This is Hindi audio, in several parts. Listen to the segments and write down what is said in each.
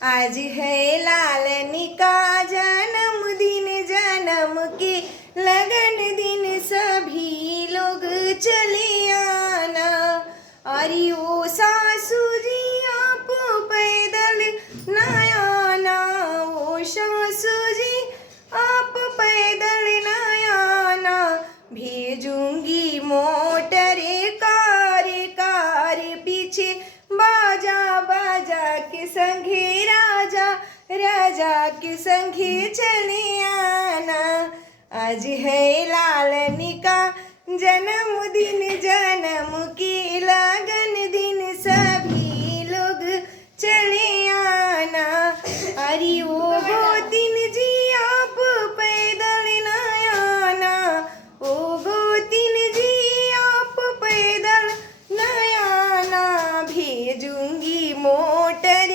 आज है लालनी का जन्मदिन, जन्म के लगन दिन सभी लोग चले आना। अरे ओ सासू जी आप पैदल न आना, ओ सासू जी आप पैदल न आना। भेजूंगी मोटर कार कार पीछे बाजा बाजा के संगे राजा राजा के संगे चले आना। आज है लालनी का जन्मदिन, जन्म के लगन दिन सभी लोग चले आना। अरे ओ गोतिन जी आप पैदल न आना, ओ गोतिन जी आप पैदल न आना। भेजूंगी मोटर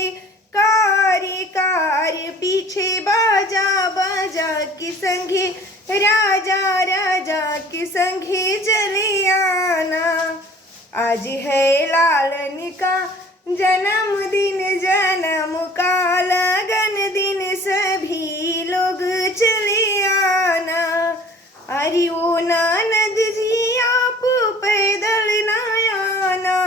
कार कार पीछे बाजा बाजा के संगे राजा राजा के संगे चले आना। आज है लालनी का जन्मदिन, जन्म का लगन दिन सभी लोग चले आना। अरे ओ ननद जी आप पैदल न आना,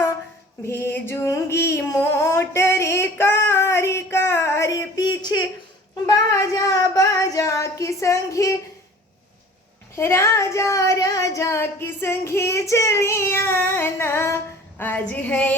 भेजूंगी मोटर कार कार पीछे बाजा बाजा के संगे राजा राजा के संगे चले आना। आज है